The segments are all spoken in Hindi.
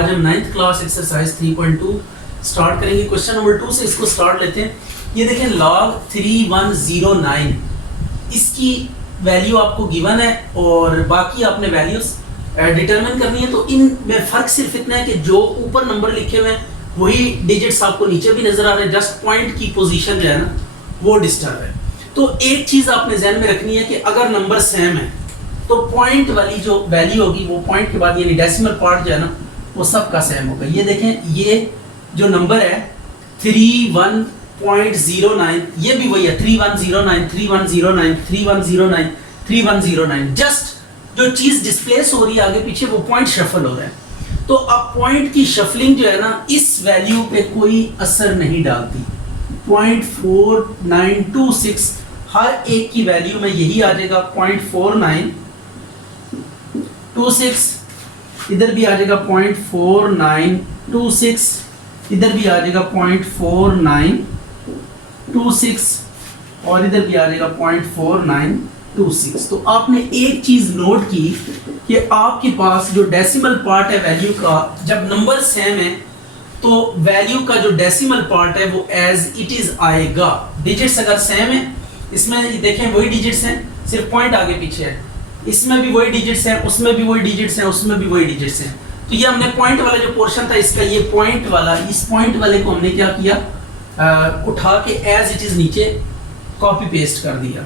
आज हम 9th क्लास एक्सरसाइज 3.2 स्टार्ट करेंगे। क्वेश्चन नंबर 2 से इसको स्टार्ट लेते हैं। ये देखें log 3109, इसकी वैल्यू आपको गिवन है और बाकी आपने वैल्यूज डिटरमिन करनी है। तो इनमें फ़र्क सिर्फ इतना है कि जो ऊपर नंबर लिखे हुए हैं वही डिजिट्स आपको नीचे भी नज़र आ रहे हैं, जस्ट पॉइंट की पोजीशन जो है ना वो डिस्टर्ब है। तो एक चीज़ आपने जहन में रखनी है कि अगर नंबर सेम है तो पॉइंट वाली जो वैल्यू होगी वो पॉइंट के बाद यानी डेसिमल पार्ट जो है ना वो सबका सेम होगा। ये देखें, ये जो नंबर है 31.09, ये भी वही है 3109, 3109, 3109, 3109। जस्ट जो चीज़ डिस्प्लेस हो रही है आगे पीछे वो पॉइंट शफल हो रहा है। तो अब पॉइंट की शफलिंग जो है ना इस वैल्यू पे कोई असर नहीं डालती। 0.4926 हर एक की वैल्यू में यही आ जाएगा 0.4926, इधर भी आ जाएगा 0.4926, इधर भी आ जाएगा 0.4926 और इधर भी आ जाएगा 0.4926। तो आपने एक चीज नोट की कि आपके पास जो डेसिमल पार्ट है वैल्यू का, जब नंबर सेम है तो वैल्यू का जो डेसिमल पार्ट है वो एज इट इज आएगा। डिजिट्स अगर सेम है, इसमें देखें वही डिजिट्स हैं, सिर्फ पॉइंट आगे पीछे है, इसमें भी वही डिजिट्स हैं, उसमें भी वही डिजिट्स हैं, उसमें भी वही डिजिट्स हैं। तो ये हमने पॉइंट वाला जो पोर्शन था इसका, ये पॉइंट वाला, इस पॉइंट वाले को हमने क्या किया, उठा के एज इट इज नीचे कॉपी पेस्ट कर दिया।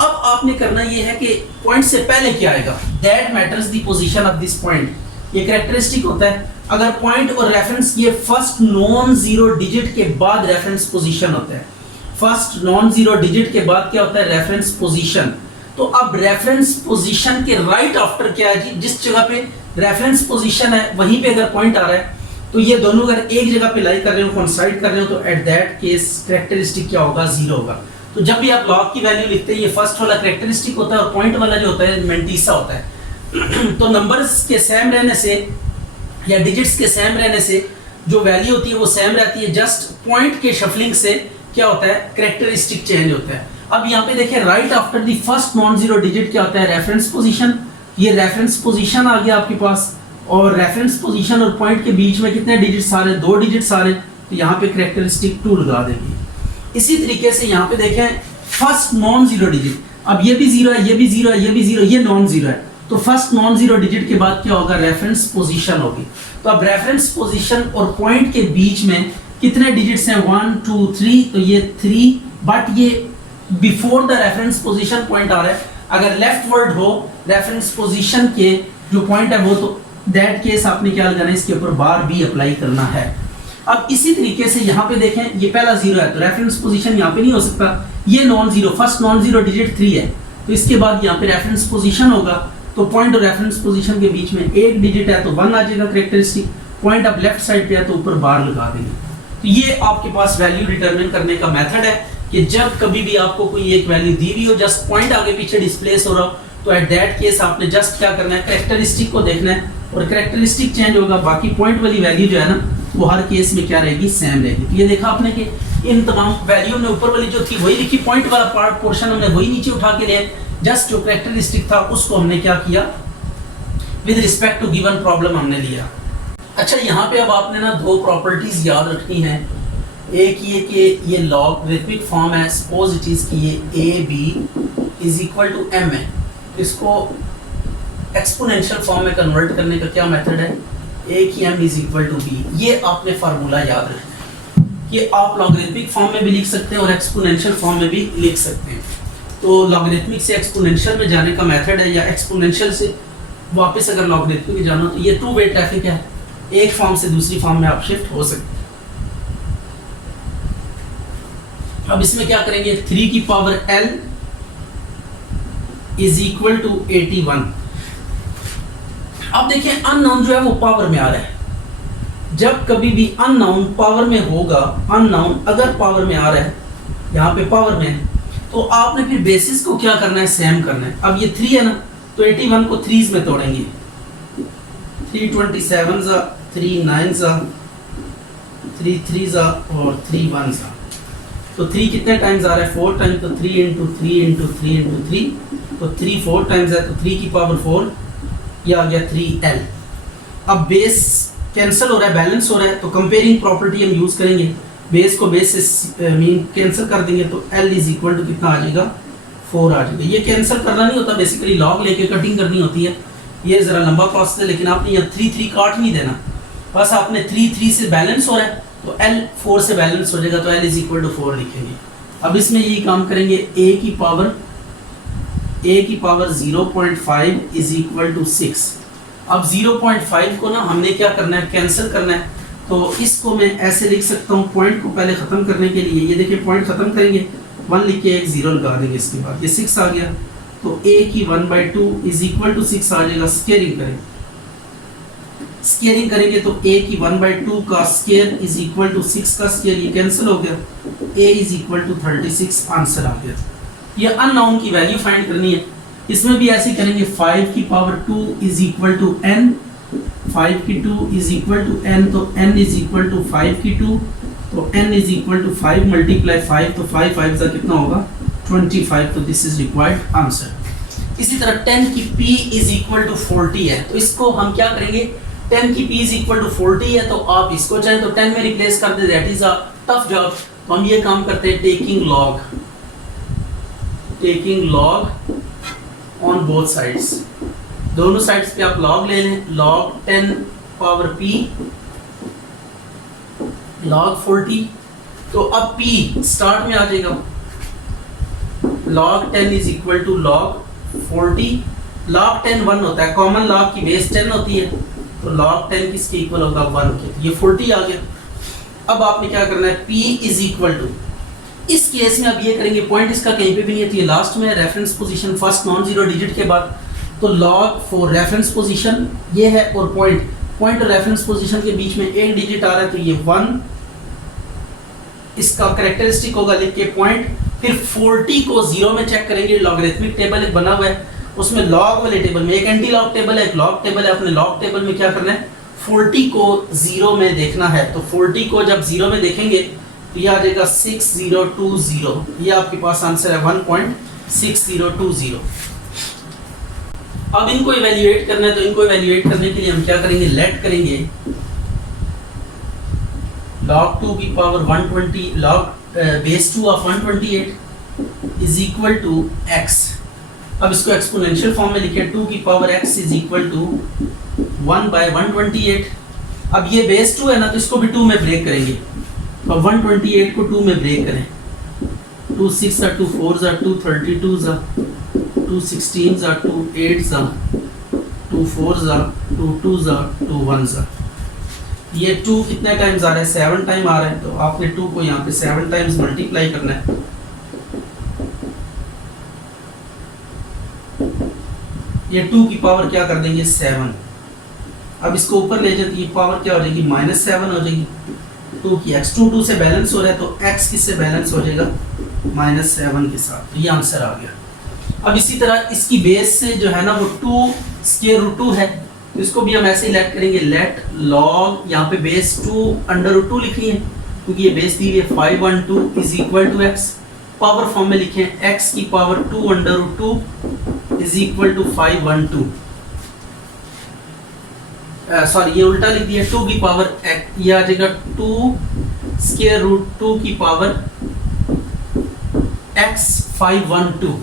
अब आपने करना ये है कि पॉइंट से पहले क्या आएगा, that matters the position of this point. ये कैरेक्टरिस्टिक होता है, अगर पॉइंट और रेफरेंस ये फर्स्ट नॉन जीरो डिजिट के बाद रेफरेंस पोजीशन होता है। फर्स्ट नॉन जीरो डिजिट के बाद क्या होता है, रेफरेंस पोजीशन। तो अब रेफरेंस पोजीशन के राइट आफ्टर क्या है, जिस जगह पे रेफरेंस पोजीशन है वहीं पे अगर पॉइंट आ रहा है तो ये दोनों अगर एक जगह पे लाई कर रहे हो, कोइंसाइड कर रहे हो, तो एट दैट केस कैरेक्टरिस्टिक क्या होगा, जीरो होगा। तो जब भी आप लॉग की वैल्यू लिखते हैं ये फर्स्ट वाला कैरेक्टरिस्टिक होता है और पॉइंट वाला जो होता है मेंटीसा होता है। तो नंबर्स के सेम रहने से या डिजिट्स के सेम रहने से जो वैल्यू होती है वो सेम रहती है, जस्ट पॉइंट के शफलिंग से क्या होता है, कैरेक्टरिस्टिक चेंज होता है। अब यहाँ पे देखें, right after the first non zero digit क्या होता है, रेफरेंस पोजीशन। ये रेफरेंस पोजीशन आ गया आपके पास और रेफरेंस पोजीशन और पॉइंट के बीच में कितने डिजिट्स आ रहे हैं, 2 डिजिट्स आ रहे हैं, तो यहाँ पे कैरेक्टरिस्टिक 2 लगा देंगे। इसी तरीके से यहाँ पे देखें, फर्स्ट नॉन जीरो डिजिट, अब ये भी जीरो है, ये भी जीरो है, ये भी जीरो, ये नॉन जीरो है, तो फर्स्ट नॉन जीरो डिजिट के बाद क्या होगा, रेफरेंस पोजीशन होगी। तो अब रेफरेंस पोजीशन और पॉइंट के बीच में कितने डिजिट्स हैं, 1 2 3, तो ये 3, बट ये before the reference position point आ रहा है। अगर लेफ्ट वर्ड हो रेफरेंस पोजीशन के जो पॉइंट है वो, तो दैट केस आपने क्या लगाना है, इसके ऊपर बार भी अप्लाई करना है। अब इसी तरीके से यहाँ पे देखें, ये पहला जीरो है तो रेफरेंस पोजीशन यहाँ पे नहीं हो सकता, ये non zero, first non zero digit 3 है, तो इसके बाद यहाँ पे रेफरेंस पोजीशन होगा, तो पॉइंट और रेफरेंस पोजीशन के बीच में एक डिजिट है तो 1 आ जाएगा कैरेक्टरिस्टिक। पॉइंट अब लेफ्ट साइड पे है तो ऊपर बार लगा देंगे। तो ये आपके पास वैल्यू डिटरमिन करने का मेथड है कि जब कभी भी आपको कोई एक वैल्यू दी हुई हो, जस्ट पॉइंट आगे पीछे डिस्प्लेस हो रहा हो, तो एट दैट केस आपने जस्ट क्या करना है, कैरेक्टरिस्टिक को देखना है और कैरेक्टरिस्टिक चेंज होगा, बाकी पॉइंट वाली वैल्यू जो है ना वो हर केस में क्या रहेगी, सेम रहेगी। तो ये देखा आपने कि इन तमाम वैल्यू में ऊपर वाली जो थी वही लिखी, पॉइंट वाला पार्ट पोर्शन हमने वही नीचे उठा के लिया, जस्ट जो कैरेक्टरिस्टिक था उसको हमने क्या किया, with respect to given problem हमने लिया। अच्छा, यहाँ पे अब आपने ना 2 प्रॉपर्टीज याद रखनी है। एक ये कि ये लॉगरिथमिक फॉर्म है, सपोज इट इज कि ये AB is equal to M है, इसको एक्सपोनेंशियल फॉर्म में कन्वर्ट करने का क्या मेथड है, A की M is equal to B। ये आपने फार्मूला याद रखना है कि आप लॉगरिथमिक फॉर्म में भी लिख सकते हैं और एक्सपोनेंशियल फॉर्म में भी लिख सकते हैं। तो लॉगरिथमिक से एक्सपोनेंशियल में जाने का मेथड है, या एक्सपोनेंशियल से वापस अगर लॉगरिथमिक में जाना, तो ये 2 वे ट्रैफिक है, एक फॉर्म से दूसरी फॉर्म में आप शिफ्ट हो सकते हैं। अब इसमें क्या करेंगे, 3 की power L is equal to 81। अब देखें, अननोन जो है वो पावर में आ रहा है। जब कभी भी अननोन पावर में होगा, अननोन अगर पावर में आ रहा है, यहाँ पे पावर में है, तो आपने फिर बेसिस को क्या करना है, सेम करना है। अब ये 3 है ना, तो 81 को 3s में तोड़ेंगे, 327 जा, 3 9 जा, 3 3 जा और 3 1 जा। तो 3 कितने टाइम्स आ रहा है, 4 टाइम्स, तो 3 इंटू 3 इंटू 3 इंटू 3, तो 3 4 टाइम्स है, तो 3 की पावर 4, ये आ गया 3L। अब बेस कैंसिल हो रहा है, बैलेंस हो रहा है, तो कंपेयरिंग प्रॉपर्टी हम यूज करेंगे, बेस को बेस से मीन कैंसिल कर देंगे तो L इज इक्वल टू कितना आ जाएगा 4 आ जाएगा। ये कैंसिल करना नहीं होता, बेसिकली लॉग लेके कटिंग करनी होती है, ये ज़रा लंबा प्रोसेस है, लेकिन आपने यहाँ 3 काट नहीं देना, बस आपने 3 से बैलेंस हो रहा है तो L 4 से बैलेंस हो जाएगा, तो L इज इक्वल टू 4 लिखेंगे। अब इसमें यही काम करेंगे, a की पावर 0.5 इज इक्वल टू 6। अब 0.5 को ना हमने क्या करना है, कैंसिल करना है, तो इसको मैं ऐसे लिख सकता हूँ, पॉइंट को पहले ख़त्म करने के लिए, ये देखिए पॉइंट ख़त्म करेंगे, 1 लिख के एक 0 लगा देंगे, इसके बाद ये 6 आ गया, तो a की 1/2 इज इक्वल टू 6 आ जाएगा। स्केयरिंग करेंगे तो a की 1/2 का स्केयर इज इक्वल टू 6 का स्केयर, ये कैंसिल हो गया, a is equal to 36 answer आ गया। ये अननोन की वैल्यू फाइंड करनी है, इसमें भी ऐसे करेंगे, 5 की power 2 is equal to n, 5 की 2 इज इक्वल टू n, तो n इज इक्वल टू 5 की 2, तो n is equal to 5 multiply 5, तो 5 5 का कितना होगा 25, तो दिस इज रिक्वायर्ड आंसर। इसी तरह 10 की p इज इक्वल टू 40 है, तो इसको हम क्या करेंगे, 10 की p इज इक्वल टू 40 है, तो आप इसको चाहे तो 10 में रिप्लेस कर दे, that is a tough job, तो हम ये काम करते हैं, taking log on both sides, दोनों साइड्स पे आप लॉग ले लें, log 10 पावर p log 40, तो अब p स्टार्ट में आ जाएगा, log 10 is equal to log 40, log 10 1 होता है, कॉमन log की बेस 10 होती है, तो log 10 किसके इक्वल होगा 1 के, तो ये 40 आ गया। अब आपने क्या करना है, p इज इक्वल टू, इस केस में अब ये करेंगे, पॉइंट इसका कहीं पे भी नहीं है, तो ये लास्ट में reference position first non zero digit के बाद, तो log फॉर रेफरेंस पोजीशन ये है, और पॉइंट और रेफरेंस पोजीशन के बीच में एक डिजिट आ रहा है, तो ये 1 इसका कैरेक्टरिस्टिक होगा, लिख के पॉइंट, फिर 40 को 0 में चेक करेंगे, लॉगरिथमिक टेबल एक बना हुआ है, उसमें लॉग वाले टेबल में एक एंटी लॉग टेबल है, एक लॉग टेबल है, अपने लॉग टेबल में क्या करना है, 40 को 0 में देखना है, तो 40 को जब 0 में देखेंगे तो ये आ जाएगा 6020, ये आपके पास आंसर है 1.6020। अब इनको इवैल्यूएट करना है, तो इनको इवैल्यूएट करने के लिए हम क्या करेंगे, लेट करेंगे log 2 की power 120 log base 2 of 128 is equal to x। अब इसको एक्सपोनेंशियल फॉर्म में लिखे, 2 की power x is equal to 1/128। अब ये बेस 2 है ना, तो इसको भी 2 में ब्रेक करेंगे, तो 128 को 2 में ब्रेक करें, 2 6 are 2 4 are 2 32 are 2 16 are 2 8 are 2 4 are 2 2 are 2 1 are। ये 2 कितने टाइम्स आ रहा है, 7 टाइम आ रहा है, तो आपने 2 को यहाँ पे 7 टाइम्स मल्टीप्लाई करना है, ये 2 की पावर क्या कर देंगे 7। अब इसको ऊपर ले जाए तो ये पावर क्या हो जाएगी -7 हो जाएगी, 2 की x 2 से बैलेंस हो रहा है, तो x किससे बैलेंस हो जाएगा -7 के साथ, तो ये आंसर आ गया। अब इसी तरह इसकी बेस से जो है ना वो 2 स्क्वायर रूट 2 है, तो इसको भी हम ऐसे ही लेट करेंगे, लेट लॉग, यहाँ पे बेस 2 अंडर रूट 2 लिखनी है, क्योंकि ये बेस दी हुई है, 512 is equal to x, power form में लिखें, x की power 2 under root 2 is equal to 512, sorry ये उल्टा लिख दिया, 2 की पावर ये आ जाएगा 2 स्क्वायर रूट 2 की पावर x 512।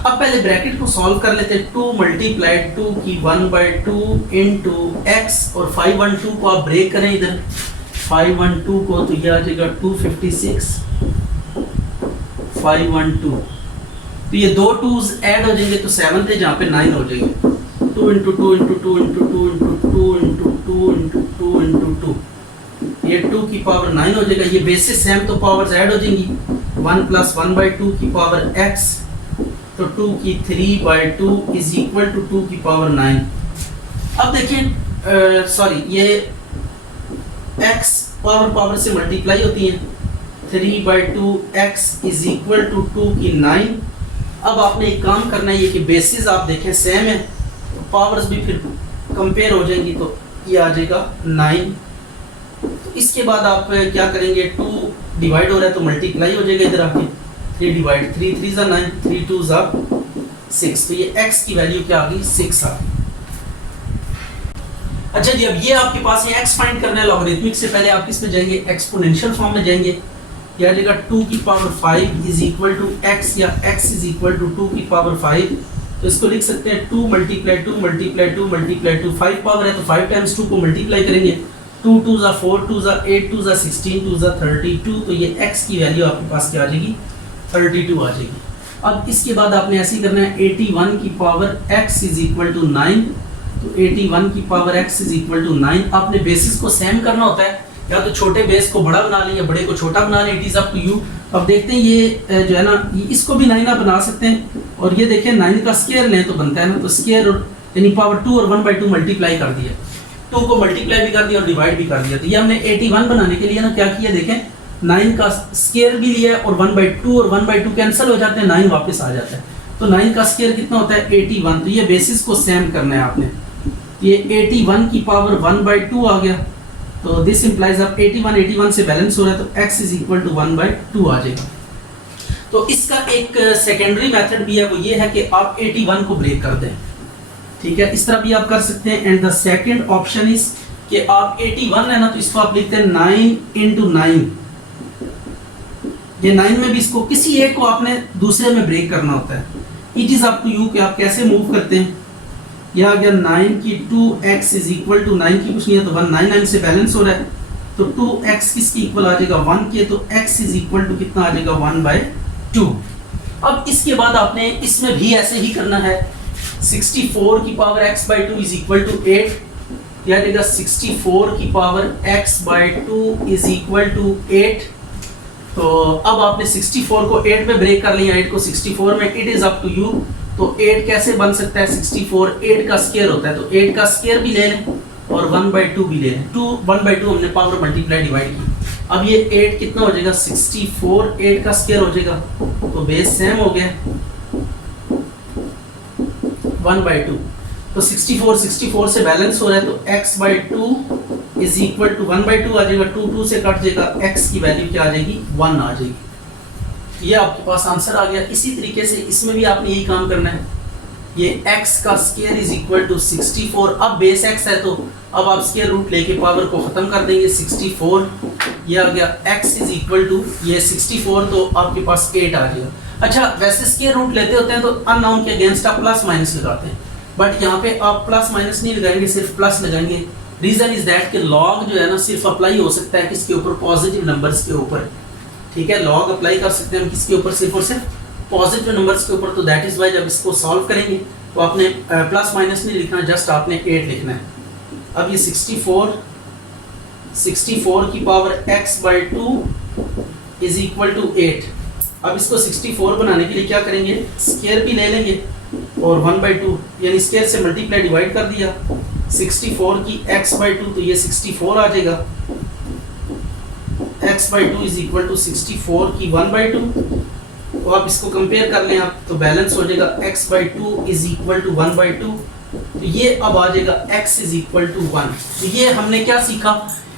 अब पहले ब्रैकेट को सॉल्व कर लेते हैं, 2 मल्टीप्लाइड 2 की 1/2 इनटू x, और 512 को आप ब्रेक करें इधर, 512 को, तो ये आ जाएगा 256 512, तो ये दो 2's ऐड हो जाएंगे, तो 7 थे जहाँ पे 9 हो जाएंगे, 2 into 2 into 2 into 2 into 2 into 2 into 2 into 2, ये 2 की पावर 9 हो जाएगा, ये बेसिस सेम, तो पावर्स ऐड हो जाएंगी, 1 प्लस 1/2 की पावर x, तो 2 की 3/2 इज इक्वल टू 2 की पावर 9। अब देखिए सॉरी ये x पावर से मल्टीप्लाई होती है, 3/2 x इज इक्वल टू 2 की 9। अब आपने एक काम करना है, ये कि बेसिस आप देखें सेम है, तो पावर्स भी फिर कंपेयर हो जाएंगी, तो ये आ जाएगा 9। तो इसके बाद आप क्या करेंगे, 2 डिवाइड हो रहा है तो मल्टीप्लाई हो जाएगा इधर आके, 3 डिवाइड 3 3 जा 9, 3 2 जा 6, तो ये x की वैल्यू क्या आ गई 6 आ गई। अच्छा जी, अब ये आपके पास है x फाइंड करना है लॉगरिथमिक से पहले आप किस में जाएंगे, एक्सपोनेंशियल फॉर्म में जाएंगे। क्या आ जाएगा 2 की power 5 is equal to x या x इज इक्वल टू 2 की पावर 5। तो इसको लिख सकते हैं 2 मल्टीप्लाई 2 मल्टीप्लाई 2 मल्टीप्लाई 2, 5 पावर है तो 5 टाइम्स 2 को मल्टीप्लाई करेंगे, 2 2 ज़ा 4 2 ज़ा 8 2 ज़ा 16 2 ज़ा 32। तो ये x की वैल्यू आपके पास क्या आ जाएगी, 32 आ जाएगी। अब इसके बाद आपने ऐसे ही करना है 81 की power x is equal to 9। तो 81 की power x is equal to 9। आपने बेसिस को सेम करना होता है, या तो छोटे बेस को बड़ा बना लें या बड़े को छोटा बना लें, it is up to you. अब देखते हैं ये जो है ना, इसको भी 9 आप बना सकते हैं, और ये देखें 9 का स्क्वायर लें तो बनता है ना, तो स्क्वायर यानी पावर 2 और 1/2 मल्टीप्लाई कर दिया, 2 को मल्टीप्लाई भी कर दिया और डिवाइड भी कर दिया। तो ये हमने 81 बनाने के लिए ना क्या किया, देखें 9 का स्क्वायर भी लिया और 1/2 और 1/2 कैंसिल हो जाते हैं, 9 वापस आ जाता है। तो 9 का स्क्वायर कितना होता है, 81। तो ये बेसिस को सेम करना है आपने। ये 81 की पावर 1/2 आ गया, तो दिस इंप्लाइज अब 81 से बैलेंस हो रहा है, तो x इज इक्वल टू 1/2 आ जाएगा। तो इसका एक सेकेंडरी मेथड भी है, वो ये है कि आप 81 को ब्रेक कर दें, ठीक है, इस तरह भी आप कर सकते हैं। And the second option is कि आप 81 है ना, तो इसको आप लिखते हैं 9 into 9। ये 9 में भी इसको किसी एक को आपने दूसरे में ब्रेक करना होता है, it is up to you कि आप कैसे मूव करते हैं। यह आ गया 9 की 2x इज इक्वल टू 9 की कुछ नहीं है तो 1, 9 से बैलेंस हो रहा है, तो 2x किसकी इक्वल आ जाएगा 1 के, तो x इज इक्वल टू कितना आ जाएगा 1/2। अब इसके बाद आपने इसमें भी ऐसे ही करना है, 64 की power x/2 is equal to 8। यह आ जाएगा 64 की power x/2 is equal to 8। तो अब आपने 64 को 8 में ब्रेक कर लिया, 8 को 64 में, it is up to you. तो 8 कैसे बन सकता है, 64 8 का स्क्वायर होता है, तो 8 का स्क्वायर भी ले लें और 1/2 भी ले लें। 1/2 हमने पावर मल्टीप्लाई डिवाइड की। अब ये 8 कितना हो जाएगा, 64 8 का स्क्वायर हो जाएगा, तो बेस सेम हो गया 1/2। तो 64 से बैलेंस हो रहा है, तो x/2 इज इक्वल टू 1/2 आ जाएगा, 2 से कट जाएगा, x की वैल्यू क्या आ जाएगी 1 आ जाएगी। ये आपके पास आंसर आ गया। इसी तरीके से इसमें भी आपने यही काम करना है, ये x का स्क्वायर इज इक्वल टू 64। अब बेस x है तो अब आप स्क्वायर रूट लेके पावर को खत्म कर देंगे, 64 ये आ गया, x इज इक्वल टू ये 64, तो आपके पास 8 आ जाएगा। अच्छा, वैसे स्क्वायर रूट लेते होते हैं तो अननोन के अगेंस्ट आप प्लस माइनस लगाते हैं, बट यहाँ पे आप प्लस माइनस नहीं लगाएंगे, सिर्फ प्लस लगाएंगे। रीजन इज दैट कि लॉग जो है ना सिर्फ अप्लाई हो सकता है किसके ऊपर, पॉजिटिव नंबर्स के ऊपर, ठीक है। लॉग अप्लाई कर सकते हैं हम किसके ऊपर, सिर्फ और सिर्फ पॉजिटिव नंबर्स के ऊपर। तो दैट इज वाई जब इसको सॉल्व करेंगे तो आपने प्लस माइनस नहीं लिखना, जस्ट आपने 8 लिखना है। अब ये 64 की power x/2 is equal to 8। अब इसको 64 बनाने के लिए क्या करेंगे, स्क्वायर भी ले लेंगे और 1/2 यानी स्क्वायर से मल्टीप्लाई डिवाइड कर दिया, 64 की x/2 तो ये 64 आ जाएगा, x/2 इज इक्वल टू 64 की 1/2। तो आप इसको कंपेयर कर लें आप, तो बैलेंस हो जाएगा x/2 इज इक्वल टू 1/2। तो ये अब आ जाएगा x इज इक्वल टू 1। तो ये हमने क्या सीखा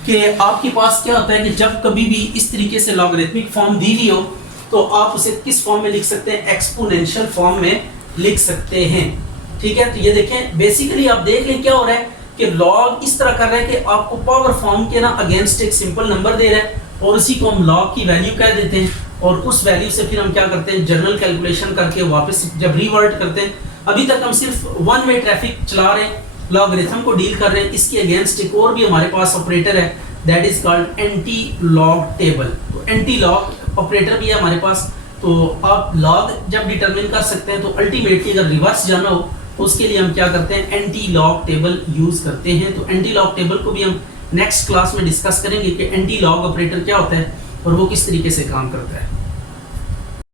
कि आपके पास क्या होता है कि जब कभी भी इस तरीके से लॉगरिथमिक फॉर्म दी हुई हो तो आप उसे किस फॉर्म में लिख सकते हैं, एक्सपोनेंशियल फॉर्म में लिख सकते हैं, ठीक है। तो ये देखें, बेसिकली आप देख लें क्या हो रहा है कि लॉग इस तरह कर रहा है कि आपको पावर फॉर्म के ना अगेंस्ट एक सिंपल नंबर दे रहा है और उसी को हम लॉग की वैल्यू कह देते हैं, और उस वैल्यू से फिर हम क्या करते हैं, जनरल कैलकुलेशन करके वापस जब रिवर्ट करते हैं। अभी तक हम सिर्फ वन वे ट्रैफिक चला रहे हैं, लॉगरिथम को डील कर रहे हैं। इसके अगेंस्ट एक और भी हमारे पास ऑपरेटर है, that is called anti log table. तो एंटी लॉग ऑपरेटर भी है हमारे पास। तो आप लॉग जब डिटरमिन कर सकते हैं तो अल्टीमेटली अगर रिवर्स जाना हो तो उसके लिए हम क्या करते हैं, एंटी लॉग टेबल यूज करते हैं। तो एंटी लॉग टेबल को भी हम नेक्स्ट क्लास में डिस्कस करेंगे कि एंटी लॉग ऑपरेटर क्या होता है और वो किस तरीके से काम करता है।